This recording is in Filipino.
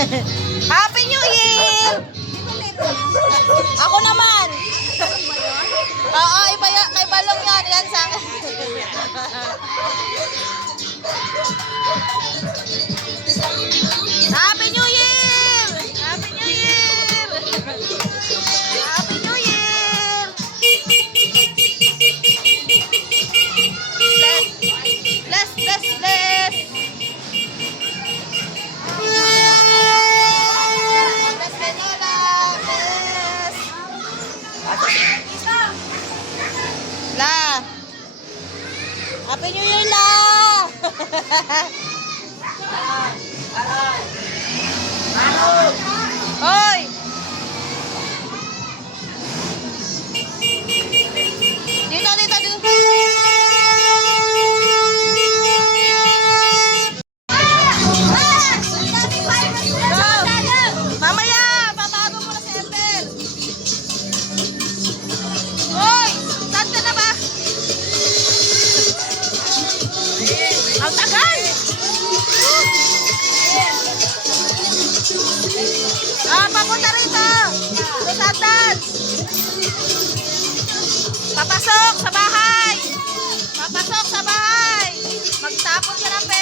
Happy New Year! Ako naman. Oo, iba yan. Kay Balong yan. Yan sa akin. Happy New Year! Happy New Year! Happy New Year! Bless, bless, bless! Bless Daniela! Bless! La! Happy New Year, La! Hoy! Dito, dito, dito. Mamaya, babago mo na si Ember. Hoy! Saan ka na ba? Ang tagal! Papunta rito! Lusatan! Papasok sa bahay! Papasok sa bahay! Magtapon ka ng pera!